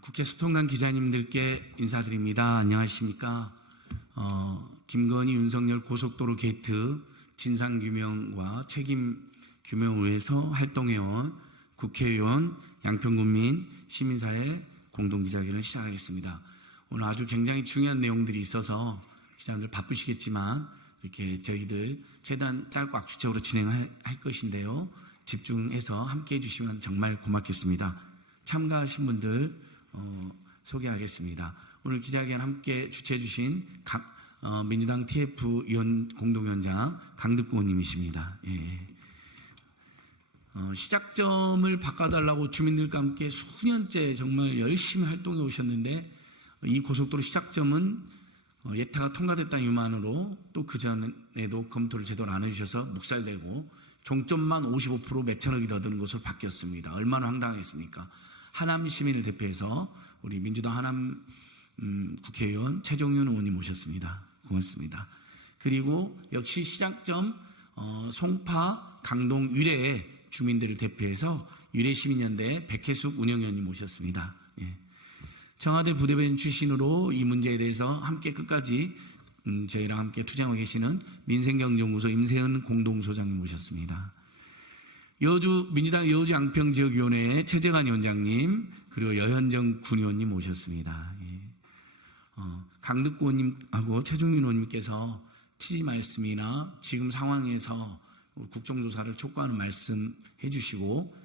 국회 소통단 기자님들께 인사드립니다. 안녕하십니까. 김건희 윤석열 고속도로 게이트 진상규명과 책임규명을 위해서 활동해온 국회의원 양평군민 시민사회 공동기자회견을 시작하겠습니다. 오늘 아주 굉장히 중요한 내용들이 있어서 기자님들 바쁘시겠지만 이렇게 저희들 최대한 짧고 압축적으로 진행할 것인데요. 집중해서 함께해 주시면 정말 고맙겠습니다. 참가하신 분들 소개하겠습니다. 오늘 기자회견 함께 주최해 주신 민주당 TF 공동위원장 강득구 의원님이십니다. 예. 시작점을 바꿔달라고 주민들과 함께 수년째 정말 열심히 활동해 오셨는데 이 고속도로 시작점은 예타가 통과됐다는 이유만으로 또 그전에도 검토를 제대로 안 해주셔서 묵살되고 종점만 55% 몇천억이 더 드는 것으로 바뀌었습니다. 얼마나 황당하겠습니까? 하남 시민을 대표해서 우리 민주당 하남 국회의원 최종윤 의원님 모셨습니다. 고맙습니다. 그리고 역시 시작점 송파, 강동, 유래 주민들을 대표해서 유래시민연대 백혜숙 운영위원님 모셨습니다. 예. 청와대 부대변인 출신으로 이 문제에 대해서 함께 끝까지 저희랑 함께 투쟁하고 계시는 민생경제연구소 임세은 공동소장님 모셨습니다. 민주당 여주 양평지역위원회 최재관 위원장님 그리고 여현정 군의원님 모셨습니다. 예. 강득구 의원님하고 최종윤 의원님께서 취지 말씀이나 지금 상황에서 국정조사를 촉구하는 말씀 해주시고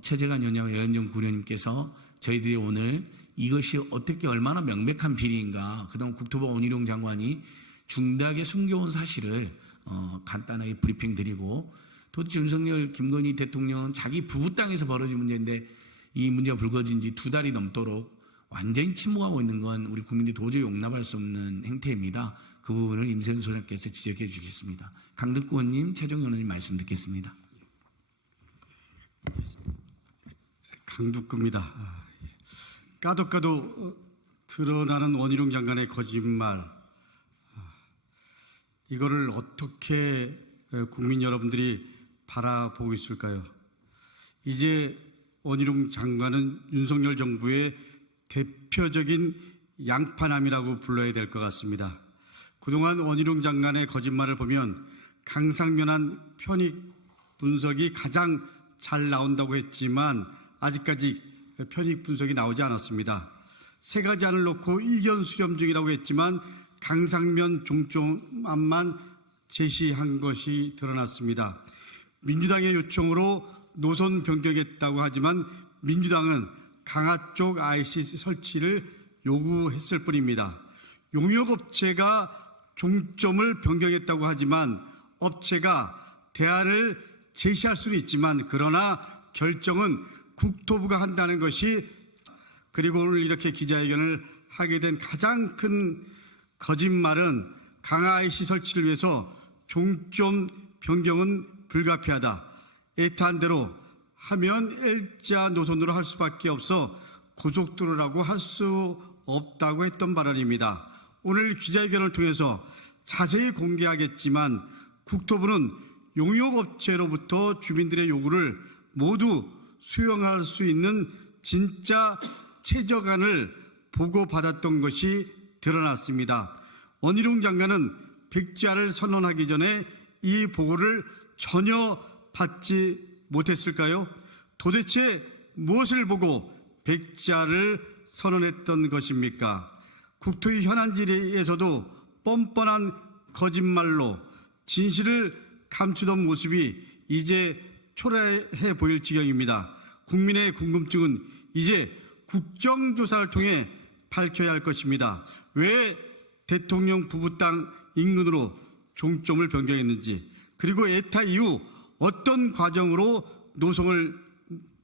최재관 위원장과 여현정 군의원님께서 저희들이 오늘 이것이 어떻게 얼마나 명백한 비리인가 그동안 국토부 원희룡 장관이 중대하게 숨겨온 사실을 간단하게 브리핑 드리고 도대체 윤석열 김건희 대통령은 자기 부부 땅에서 벌어진 문제인데 이 문제가 불거진 지 2달이 넘도록 완전히 침묵하고 있는 건 우리 국민들이 도저히 용납할 수 없는 행태입니다. 그 부분을 임세은 소장께서 지적해 주시겠습니다. 강득구 의원님, 최종윤 의원님 말씀 듣겠습니다. 강득구입니다. 까도 드러나는 원희룡 장관의 거짓말, 이거를 어떻게 국민 여러분들이 바라보고 있을까요? 이제 원희룡 장관은 윤석열 정부의 대표적인 양파남이라고 불러야 될 것 같습니다. 그동안 원희룡 장관의 거짓말을 보면 강상면한 편익 분석이 가장 잘 나온다고 했지만 아직까지 편익 분석이 나오지 않았습니다. 3가지 안을 놓고 일견 수렴 중이라고 했지만 강상면 종점안만 제시한 것이 드러났습니다. 민주당의 요청으로 노선 변경했다고 하지만 민주당은 강화 쪽 IC 설치를 요구했을 뿐입니다. 용역업체가 종점을 변경했다고 하지만 업체가 대안을 제시할 수는 있지만 그러나 결정은 국토부가 한다는 것이, 그리고 오늘 이렇게 기자회견을 하게 된 가장 큰 거짓말은 강화 IC 설치를 위해서 종점 변경은 불가피하다. 애타한 대로 하면 L자 노선으로 할 수밖에 없어 고속도로라고 할 수 없다고 했던 발언입니다. 오늘 기자회견을 통해서 자세히 공개하겠지만 국토부는 용역업체로부터 주민들의 요구를 모두 수용할 수 있는 진짜 최저간을 보고받았던 것이 드러났습니다. 원희룡 장관은 백지화를 선언하기 전에 이 보고를 전혀 받지 못했을까요? 도대체 무엇을 보고 백지화를 선언했던 것입니까? 국토위 현안 질의에서도 뻔뻔한 거짓말로 진실을 감추던 모습이 이제 초라해 보일 지경입니다. 국민의 궁금증은 이제 국정조사를 통해 밝혀야 할 것입니다. 왜 대통령 부부 땅 인근으로 종점을 변경했는지, 그리고 애타 이후 어떤 과정으로 노선을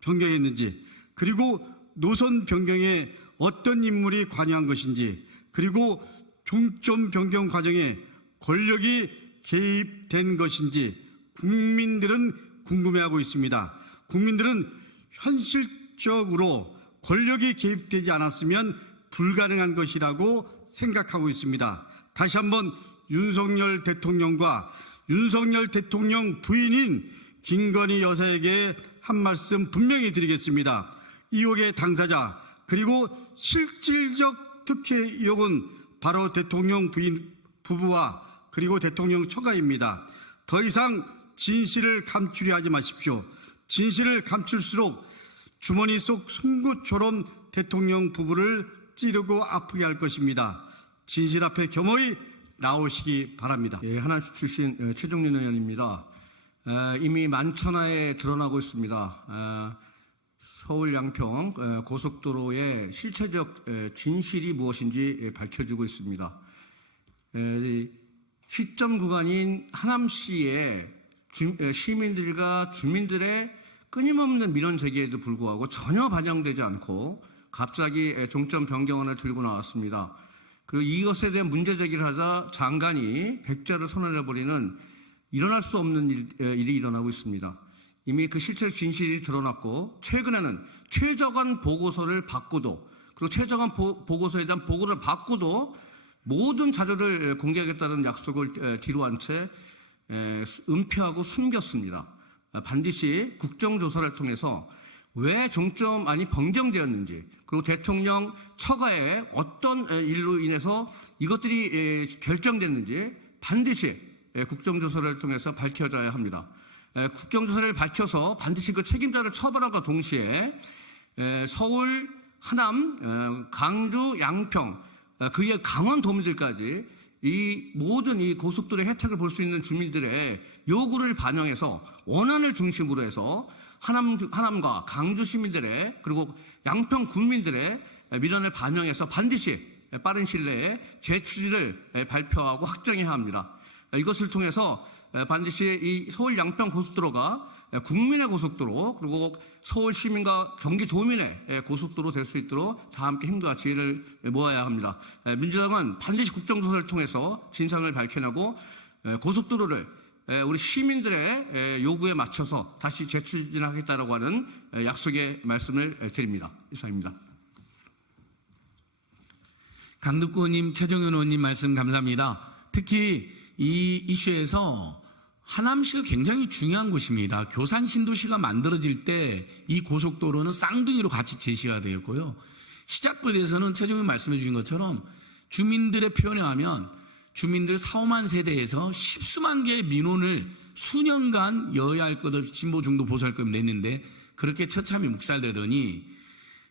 변경했는지, 그리고 노선 변경에 어떤 인물이 관여한 것인지, 그리고 종점 변경 과정에 권력이 개입된 것인지 국민들은 궁금해하고 있습니다. 국민들은 현실적으로 권력이 개입되지 않았으면 불가능한 것이라고 생각하고 있습니다. 다시 한번 윤석열 대통령과 윤석열 대통령 부인인 김건희 여사에게 한 말씀 분명히 드리겠습니다. 의혹의 당사자 그리고 실질적 특혜 의혹은 바로 대통령 부인 부부와 그리고 대통령 처가입니다. 더 이상 진실을 감추려 하지 마십시오. 진실을 감출수록 주머니 속 송곳처럼 대통령 부부를 찌르고 아프게 할 것입니다. 진실 앞에 겸허히 나오시기 바랍니다. 예, 하남시 출신 최종윤 의원입니다. 이미 만천하에 드러나고 있습니다. 서울 양평 고속도로의 실체적 진실이 무엇인지 밝혀지고 있습니다. 시점 구간인 하남시의 시민들과 주민들의 끊임없는 민원 제기에도 불구하고 전혀 반영되지 않고 갑자기 종점 변경안을 들고 나왔습니다. 그리고 이것에 대한 문제 제기를 하자 장관이 백자를 선언해버리는 일어날 수 없는 일이 일어나고 있습니다. 이미 그 실체 진실이 드러났고 최근에는 최저간 보고서를 받고도 그리고 최저간 보고서에 대한 보고를 받고도 모든 자료를 공개하겠다는 약속을 뒤로한 채 은폐하고 숨겼습니다. 반드시 국정조사를 통해서 왜 종점안이 변경되었는지 그리고 대통령 처가에 어떤 일로 인해서 이것들이 결정됐는지 반드시 국정조사를 통해서 밝혀져야 합니다. 국정조사를 밝혀서 반드시 그 책임자를 처벌함과 동시에 서울, 하남, 강주, 양평, 그의 강원 도민들까지 이 모든 이 고속도로의 혜택을 볼 수 있는 주민들의 요구를 반영해서 원안을 중심으로 해서 하남과 강주 시민들의 그리고 양평 군민들의 민원을 반영해서 반드시 빠른 시일 내에 재추진을 발표하고 확정해야 합니다. 이것을 통해서 반드시 이 서울 양평 고속도로가 국민의 고속도로 그리고 서울 시민과 경기도민의 고속도로 될 수 있도록 다 함께 힘과 지혜를 모아야 합니다. 민주당은 반드시 국정조사를 통해서 진상을 밝혀내고 고속도로를 우리 시민들의 요구에 맞춰서 다시 재추진하겠다라고 하는 약속의 말씀을 드립니다. 이상입니다. 강덕구 의원님, 최종현 의원님 말씀 감사합니다. 특히 이 이슈에서 하남시가 굉장히 중요한 곳입니다. 교산 신도시가 만들어질 때 이 고속도로는 쌍둥이로 같이 제시가 되었고요. 시작부에서는 최종현 말씀해 주신 것처럼 주민들의 표현에 하면 주민들 4, 5만 세대에서 십수만 개의 민원을 수년간 여야 할 것 없이 진보 중도 보수 할 것 없이 냈는데 그렇게 처참히 묵살되더니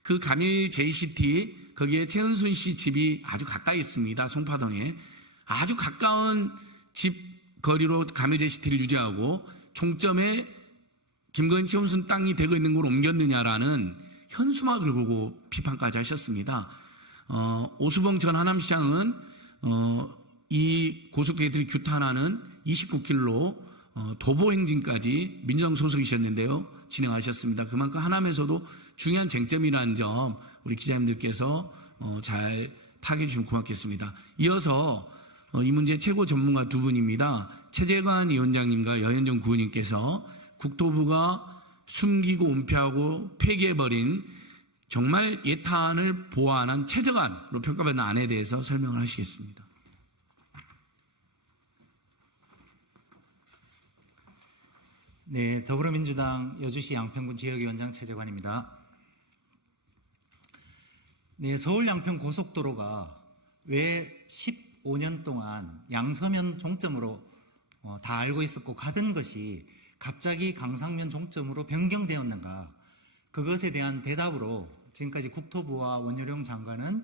그 감일 JCT 거기에 최은순 씨 집이 아주 가까이 있습니다. 송파동에. 아주 가까운 집 거리로 감일 JCT를 유지하고 종점에 김건희 최은순 땅이 되고 있는 걸 옮겼느냐라는 현수막을 걸고 비판까지 하셨습니다. 오수봉 전 하남시장은 이 고속게이트를 규탄하는 29km 도보행진까지 민주당 소속이셨는데요. 진행하셨습니다. 그만큼 하남에서도 중요한 쟁점이라는 점 우리 기자님들께서 잘 파악해 주시면 고맙겠습니다. 이어서 이 문제 최고 전문가 두 분입니다. 최재관 위원장님과 여현정 구의원님께서 국토부가 숨기고 은폐하고 폐기해버린 정말 예탄을 보완한 최저안으로 평가받는 안에 대해서 설명을 하시겠습니다. 네, 더불어민주당 여주시 양평군 지역위원장 최재관입니다. 네, 서울 양평 고속도로가 왜 15년 동안 양서면 종점으로 다 알고 있었고 가던 것이 갑자기 강상면 종점으로 변경되었는가? 그것에 대한 대답으로 지금까지 국토부와 원효룡 장관은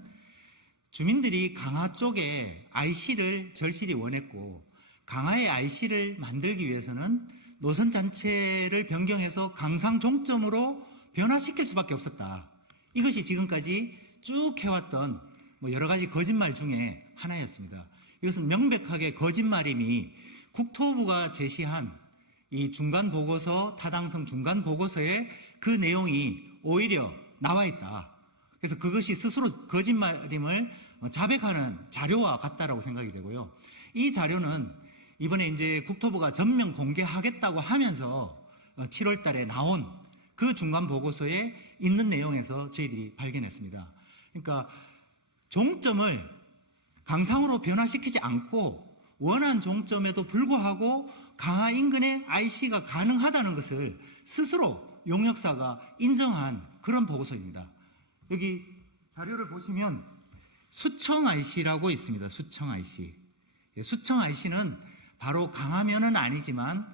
주민들이 강화 쪽에 IC를 절실히 원했고 강화의 IC를 만들기 위해서는 노선 자체를 변경해서 강상 종점으로 변화시킬 수밖에 없었다. 이것이 지금까지 쭉 해왔던 여러 가지 거짓말 중에 하나였습니다. 이것은 명백하게 거짓말임이 국토부가 제시한 이 중간 보고서, 타당성 중간 보고서에 그 내용이 오히려 나와 있다. 그래서 그것이 스스로 거짓말임을 자백하는 자료와 같다라고 생각이 되고요. 이 자료는 이번에 이제 국토부가 전면 공개하겠다고 하면서 7월 달에 나온 그 중간 보고서에 있는 내용에서 저희들이 발견했습니다. 그러니까 종점을 강상으로 변화시키지 않고 원한 종점에도 불구하고 강화 인근에 IC가 가능하다는 것을 스스로 용역사가 인정한 그런 보고서입니다. 여기 자료를 보시면 수청 IC라고 있습니다. 수청 IC. 수청 IC는 바로 강화면은 아니지만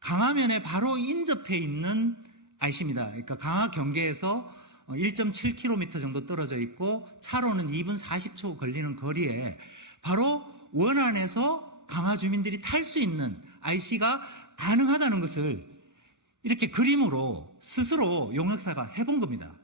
강화면에 바로 인접해 있는 IC입니다. 그러니까 강화 경계에서 1.7km 정도 떨어져 있고 차로는 2분 40초 걸리는 거리에 바로 원안에서 강화 주민들이 탈 수 있는 IC가 가능하다는 것을 이렇게 그림으로 스스로 용역사가 해본 겁니다.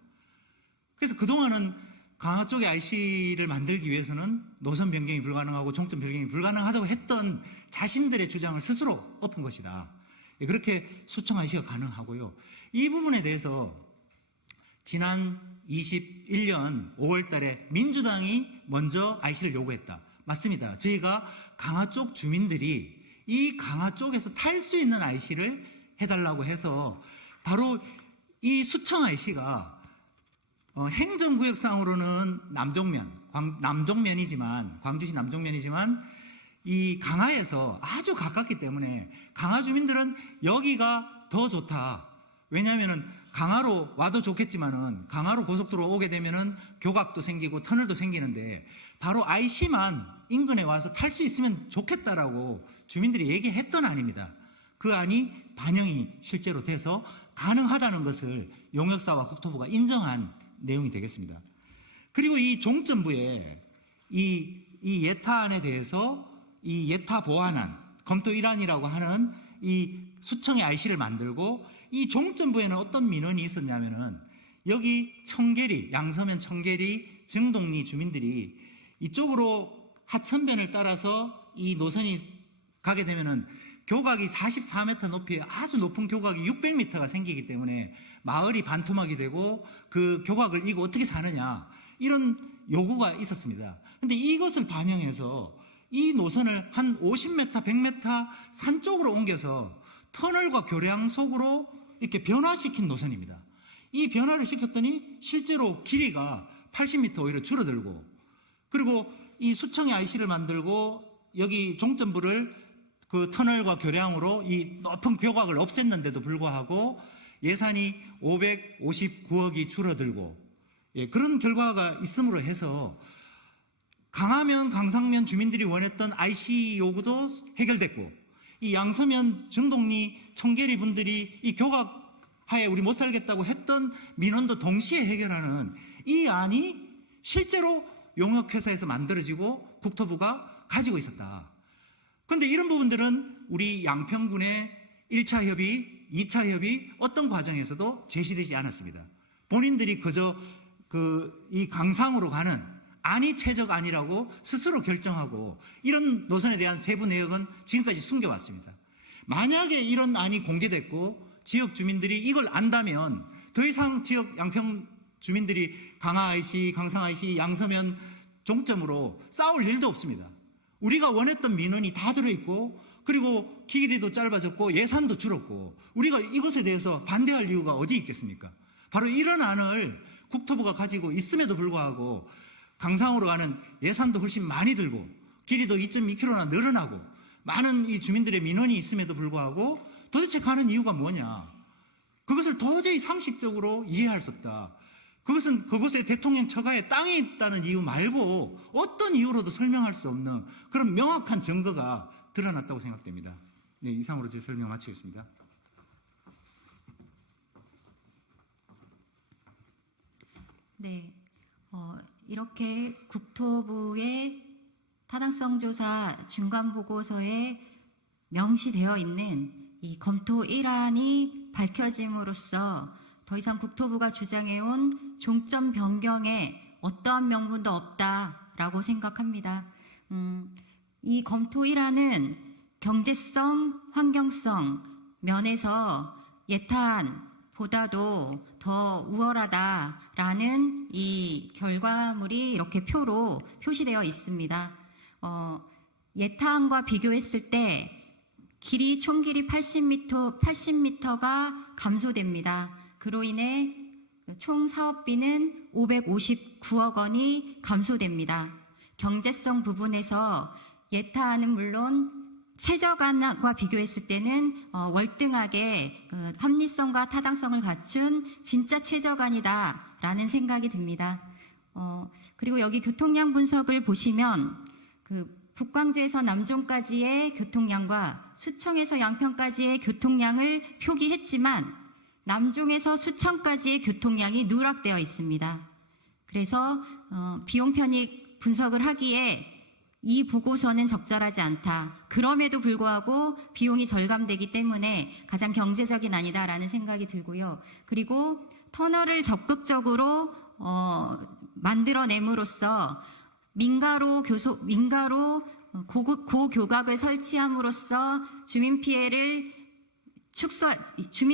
그래서 그동안은 강화 쪽에 IC를 만들기 위해서는 노선 변경이 불가능하고 종점 변경이 불가능하다고 했던 자신들의 주장을 스스로 엎은 것이다. 그렇게 수청 IC가 가능하고요. 이 부분에 대해서 지난 21년 5월 달에 민주당이 먼저 IC를 요구했다. 맞습니다. 저희가 강화 쪽 주민들이 이 강화 쪽에서 탈 수 있는 IC를 해달라고 해서 바로 이 수청 IC가 행정구역상으로는 남동면이지만 광주시 남동면이지만 이 강화에서 아주 가깝기 때문에 강화 주민들은 여기가 더 좋다. 왜냐하면은 강화로 와도 좋겠지만은 강화로 고속도로 오게 되면은 교각도 생기고 터널도 생기는데 바로 IC만 인근에 와서 탈 수 있으면 좋겠다라고 주민들이 얘기했던 안입니다. 그 안이 반영이 실제로 돼서 가능하다는 것을 용역사와 국토부가 인정한 내용이 되겠습니다. 그리고 이 종점부에 이 예타안에 대해서 이 예타 보완안, 검토 일환이라고 하는 이 수청의 IC를 만들고 이 종점부에는 어떤 민원이 있었냐면은 여기 청계리, 양서면 청계리, 정동리 주민들이 이쪽으로 하천변을 따라서 이 노선이 가게 되면은 교각이 44m 높이의 아주 높은 교각이 600m가 생기기 때문에 마을이 반토막이 되고 그 교각을 이거 어떻게 사느냐 이런 요구가 있었습니다. 그런데 이것을 반영해서 이 노선을 한 50m, 100m 산 쪽으로 옮겨서 터널과 교량 속으로 이렇게 변화시킨 노선입니다. 이 변화를 시켰더니 실제로 길이가 80m 오히려 줄어들고 그리고 이 수청의 IC를 만들고 여기 종점부를 그 터널과 교량으로 이 높은 교각을 없앴는데도 불구하고 예산이 559억이 줄어들고 그런 결과가 있음으로 해서 강화면, 강상면 주민들이 원했던 IC 요구도 해결됐고 이 양서면, 정동리, 청계리 분들이 이 교각하에 우리 못 살겠다고 했던 민원도 동시에 해결하는 이 안이 실제로 용역회사에서 만들어지고 국토부가 가지고 있었다. 그런데 이런 부분들은 우리 양평군의 1차 협의, 2차 협의 어떤 과정에서도 제시되지 않았습니다. 본인들이 그저 이 강상으로 가는 안이 최적안이라고 스스로 결정하고 이런 노선에 대한 세부 내역은 지금까지 숨겨왔습니다. 만약에 이런 안이 공개됐고 지역 주민들이 이걸 안다면 더 이상 지역 양평 주민들이 강화 IC, 강상 IC, 양서면 종점으로 싸울 일도 없습니다. 우리가 원했던 민원이 다 들어있고 그리고 길이도 짧아졌고 예산도 줄었고 우리가 이것에 대해서 반대할 이유가 어디 있겠습니까? 바로 이런 안을 국토부가 가지고 있음에도 불구하고 강상으로 가는 예산도 훨씬 많이 들고 길이도 2.2km나 늘어나고 많은 이 주민들의 민원이 있음에도 불구하고 도대체 가는 이유가 뭐냐? 그것을 도저히 상식적으로 이해할 수 없다. 그것은 그곳에 대통령 처가에 땅이 있다는 이유 말고 어떤 이유로도 설명할 수 없는 그런 명확한 증거가 드러났다고 생각됩니다. 네, 이상으로 제 설명 마치겠습니다. 네, 이렇게 국토부의 타당성 조사 중간 보고서에 명시되어 있는 이 검토 일환이 밝혀짐으로써 더 이상 국토부가 주장해온 종점 변경에 어떠한 명분도 없다라고 생각합니다. 이 검토 일환은 경제성, 환경성 면에서 예탄보다도 더 우월하다라는 이 결과물이 이렇게 표로 표시되어 있습니다. 예탄과 비교했을 때 길이 총길이 80m가 감소됩니다. 그로 인해 총 사업비는 559억 원이 감소됩니다. 경제성 부분에서 예타안은 물론 최저간과 비교했을 때는 월등하게 합리성과 타당성을 갖춘 진짜 최저간이다라는 생각이 듭니다. 그리고 여기 교통량 분석을 보시면 북광주에서 남종까지의 교통량과 수청에서 양평까지의 교통량을 표기했지만 남종에서 수청까지의 교통량이 누락되어 있습니다. 그래서 비용 편익 분석을 하기에 이 보고서는 적절하지 않다. 그럼에도 불구하고 비용이 절감되기 때문에 가장 경제적인 안이다라는 생각이 들고요. 그리고 터널을 적극적으로 만들어냄으로써 민가로 고교각을 설치함으로써 주민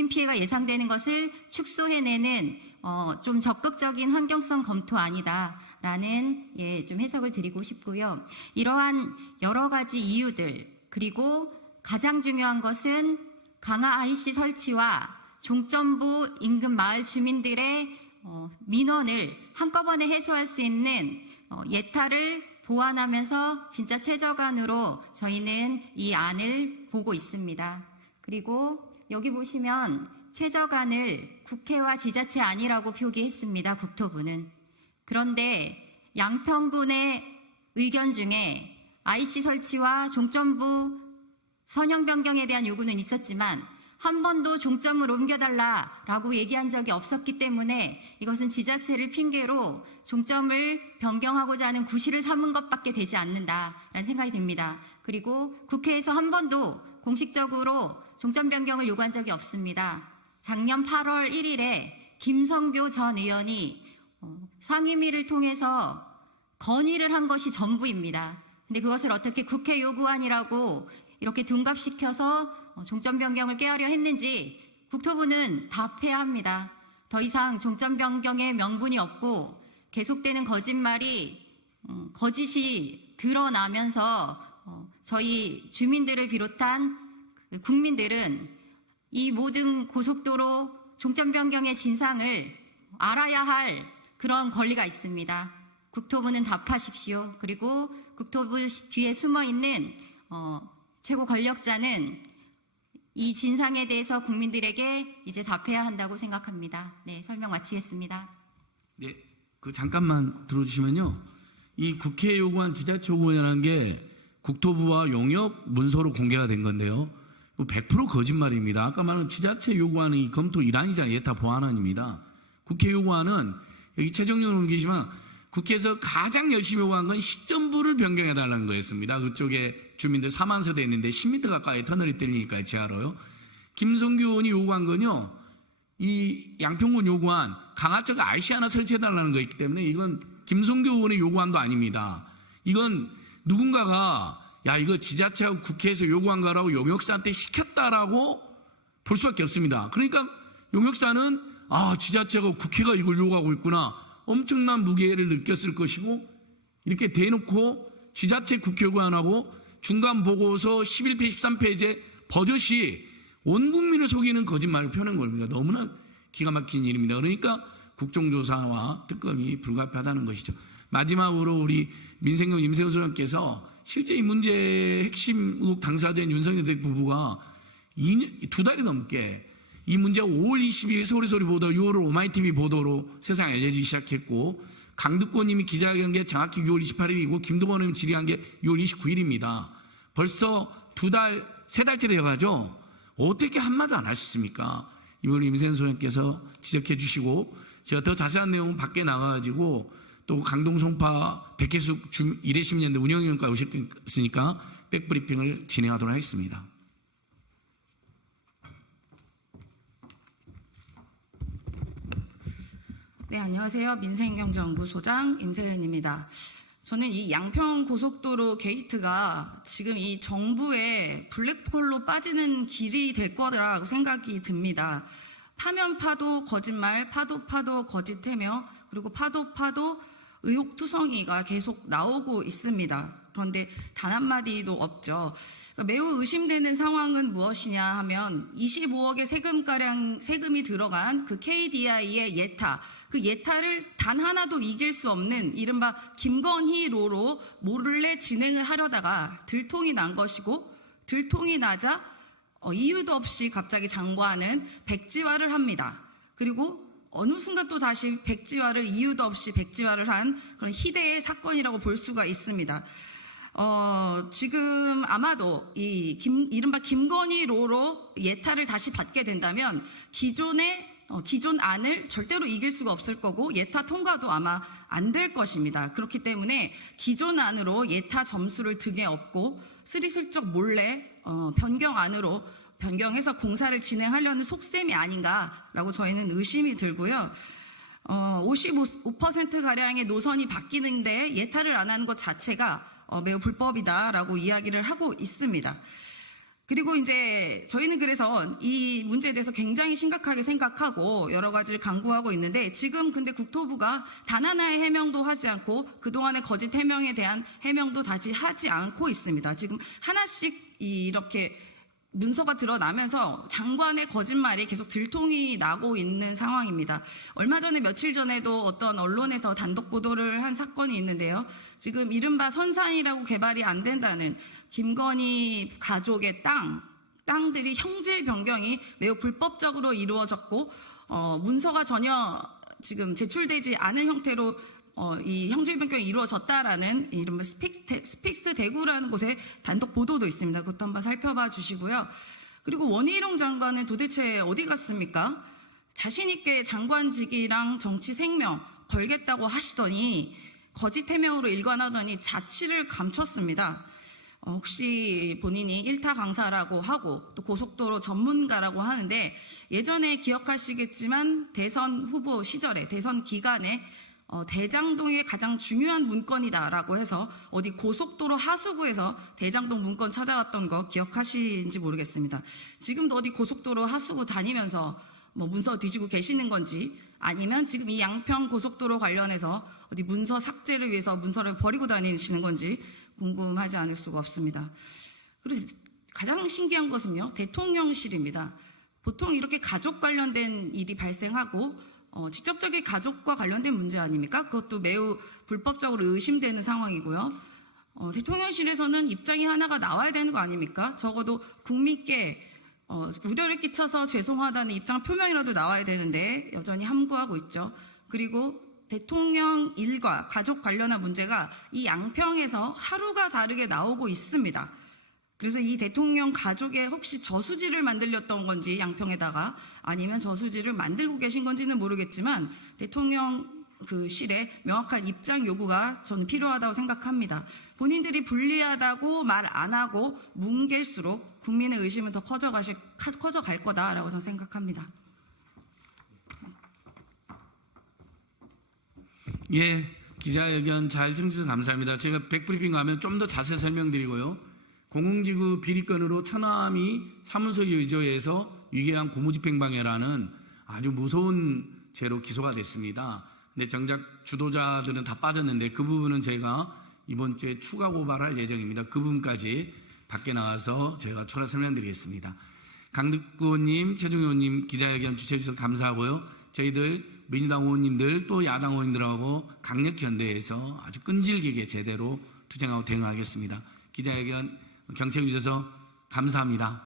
피해가 예상되는 것을 축소해내는 좀 적극적인 환경성 검토 아니다라는 좀 해석을 드리고 싶고요. 이러한 여러 가지 이유들 그리고 가장 중요한 것은 강화 IC 설치와 종점부 인근 마을 주민들의 민원을 한꺼번에 해소할 수 있는 예타를 보완하면서 진짜 최저간으로 저희는 이 안을 보고 있습니다. 그리고 여기 보시면 최저간을 국회와 지자체 안이라고 표기했습니다. 국토부는. 그런데 양평군의 의견 중에 IC 설치와 종점부 선형 변경에 대한 요구는 있었지만 한 번도 종점을 옮겨달라라고 얘기한 적이 없었기 때문에 이것은 지자체를 핑계로 종점을 변경하고자 하는 구실을 삼은 것밖에 되지 않는다라는 생각이 듭니다. 그리고 국회에서 한 번도 공식적으로 종점 변경을 요구한 적이 없습니다. 작년 8월 1일에 김성교 전 의원이 상임위를 통해서 건의를 한 것이 전부입니다. 근데 그것을 어떻게 국회 요구안이라고 이렇게 둔갑시켜서 종점 변경을 깨하려 했는지 국토부는 답해야 합니다. 더 이상 종점 변경의 명분이 없고 계속되는 거짓이 드러나면서 저희 주민들을 비롯한 국민들은 이 모든 고속도로 종점 변경의 진상을 알아야 할 그런 권리가 있습니다. 국토부는 답하십시오. 그리고 국토부 뒤에 숨어있는 최고 권력자는 이 진상에 대해서 국민들에게 이제 답해야 한다고 생각합니다. 네, 설명 마치겠습니다. 네, 잠깐만 들어주시면요. 이 국회에 요구한 지자체 요구안이라는 게 국토부와 용역 문서로 공개가 된 건데요. 100% 거짓말입니다. 아까 말한 지자체 요구안은 이 검토 일환이잖아요. 예타 보완안입니다. 국회 요구안은 여기 최종적으로 옮기지만 국회에서 가장 열심히 요구한 건 시점부를 변경해달라는 거였습니다. 그쪽에 주민들 4만 세대 있는데 10m 가까이 터널이 뚫리니까 지하로요. 김성규 의원이 요구한 건요. 이 양평군 요구안 강화쪽 IC 하나 설치해달라는 거였기 때문에 이건 김성규 의원의 요구안도 아닙니다. 이건 누군가가 야 이거 지자체하고 국회에서 요구한 거라고 용역사한테 시켰다라고 볼 수밖에 없습니다. 그러니까 용역사는 지자체가 국회가 이걸 요구하고 있구나. 엄청난 무게를 느꼈을 것이고 이렇게 대놓고 지자체 국회 요구안하고 중간 보고서 11페이지 13페이지에 버젓이 온 국민을 속이는 거짓말을 펴낸 겁니다. 너무나 기가 막힌 일입니다. 그러니까 국정조사와 특검이 불가피하다는 것이죠. 마지막으로 우리 민생경 임세훈 소장께서 실제 이 문제의 핵심 의혹 당사자인 윤석열 대표 부부가 2달이 넘게 이 문제가 5월 22일 서울의 보도, 6월 오마이TV 보도로 세상에 알려지기 시작했고 강득권님이 기자회견한 게 정확히 6월 28일이고 김동원 의원이 질의한 게 6월 29일입니다. 벌써 2달, 3달째 되어가죠. 어떻게 한마디 안 하셨습니까? 이번 임세훈 소장께서 지적해 주시고 제가 더 자세한 내용은 밖에 나가가지고 또 강동송파 백혜숙 일회 심리연대 운영위원까지 오셨으니까 백브리핑을 진행하도록 하겠습니다. 네, 안녕하세요. 민생경제연구소장 임세은입니다. 저는 이 양평 고속도로 게이트가 지금 이 정부의 블랙홀로 빠지는 길이 될 거라고 생각이 듭니다. 파면 파도 거짓말, 파도 거짓해며 그리고 파도 의혹투성이가 계속 나오고 있습니다. 그런데 단 한마디도 없죠. 매우 의심되는 상황은 무엇이냐 하면 25억의 세금이 들어간 그 KDI의 예타, 그 예타를 단 하나도 이길 수 없는 이른바 김건희로로 몰래 진행을 하려다가 들통이 난 것이고 들통이 나자 이유도 없이 갑자기 장관은 백지화를 합니다. 그리고 어느 순간 또 다시 백지화를 이유도 없이 백지화를 한 그런 희대의 사건이라고 볼 수가 있습니다. 지금 아마도 이른바 김건희로로 예타를 다시 받게 된다면 기존 안을 절대로 이길 수가 없을 거고 예타 통과도 아마 안 될 것입니다. 그렇기 때문에 기존 안으로 예타 점수를 등에 업고 스리슬쩍 몰래 변경안으로 변경해서 공사를 진행하려는 속셈이 아닌가라고 저희는 의심이 들고요. 55%가량의 노선이 바뀌는데 예타를 안 하는 것 자체가 매우 불법이다라고 이야기를 하고 있습니다. 그리고 이제 저희는 그래서 이 문제에 대해서 굉장히 심각하게 생각하고 여러 가지를 강구하고 있는데 지금 근데 국토부가 단 하나의 해명도 하지 않고 그동안의 거짓 해명에 대한 해명도 다시 하지 않고 있습니다. 지금 하나씩 이렇게 문서가 드러나면서 장관의 거짓말이 계속 들통이 나고 있는 상황입니다. 얼마 전에 며칠 전에도 어떤 언론에서 단독 보도를 한 사건이 있는데요. 지금 이른바 선산이라고 개발이 안 된다는 김건희 가족의 땅들이 형질 변경이 매우 불법적으로 이루어졌고 문서가 전혀 지금 제출되지 않은 형태로 이 형질 변경이 이루어졌다라는 이른바 스픽스 대구라는 곳에 단독 보도도 있습니다. 그것도 한번 살펴봐 주시고요. 그리고 원희룡 장관은 도대체 어디 갔습니까? 자신 있게 장관직이랑 정치 생명 걸겠다고 하시더니 거짓 해명으로 일관하더니 자취를 감췄습니다. 혹시 본인이 일타 강사라고 하고 또 고속도로 전문가라고 하는데 예전에 기억하시겠지만 대선 후보 시절에 대선 기간에 대장동의 가장 중요한 문건이다라고 해서 어디 고속도로 하수구에서 대장동 문건 찾아왔던 거 기억하시는지 모르겠습니다. 지금도 어디 고속도로 하수구 다니면서 뭐 문서 뒤지고 계시는 건지 아니면 지금 이 양평 고속도로 관련해서 어디 문서 삭제를 위해서 문서를 버리고 다니시는 건지 궁금하지 않을 수가 없습니다. 그리고 가장 신기한 것은요, 대통령실입니다. 보통 이렇게 가족 관련된 일이 발생하고 직접적인 가족과 관련된 문제 아닙니까? 그것도 매우 불법적으로 의심되는 상황이고요. 대통령실에서는 입장이 하나가 나와야 되는 거 아닙니까? 적어도 국민께 우려를 끼쳐서 죄송하다는 입장 표명이라도 나와야 되는데 여전히 함구하고 있죠. 그리고 대통령 일과 가족 관련한 문제가 이 양평에서 하루가 다르게 나오고 있습니다. 그래서 이 대통령 가족에 혹시 저수지를 만들렸던 건지 양평에다가 아니면 저수지를 만들고 계신 건지는 모르겠지만 대통령 그 실에 명확한 입장 요구가 저는 필요하다고 생각합니다. 본인들이 불리하다고 말 안 하고 뭉갤수록 국민의 의심은 더 커져갈 거다라고 저는 생각합니다. 예, 기자회견 잘 들어주셔서 감사합니다. 제가 백브리핑 가면 좀 더 자세히 설명드리고요. 공공지구 비리건으로 처남이 사무소 위조해서 위계한 고무집행방해라는 아주 무서운 죄로 기소가 됐습니다. 근데 정작 주도자들은 다 빠졌는데 그 부분은 제가 이번 주에 추가 고발할 예정입니다. 그 부분까지 밖에 나가서 제가 추가 설명드리겠습니다. 강득구 의원님, 최종 의원님 기자회견 주최해주셔서 감사하고요. 저희들 민주당 의원님들 또 야당 의원님들하고 강력히 연대해서 아주 끈질기게 제대로 투쟁하고 대응하겠습니다. 기자회견 경청해 주셔서 감사합니다.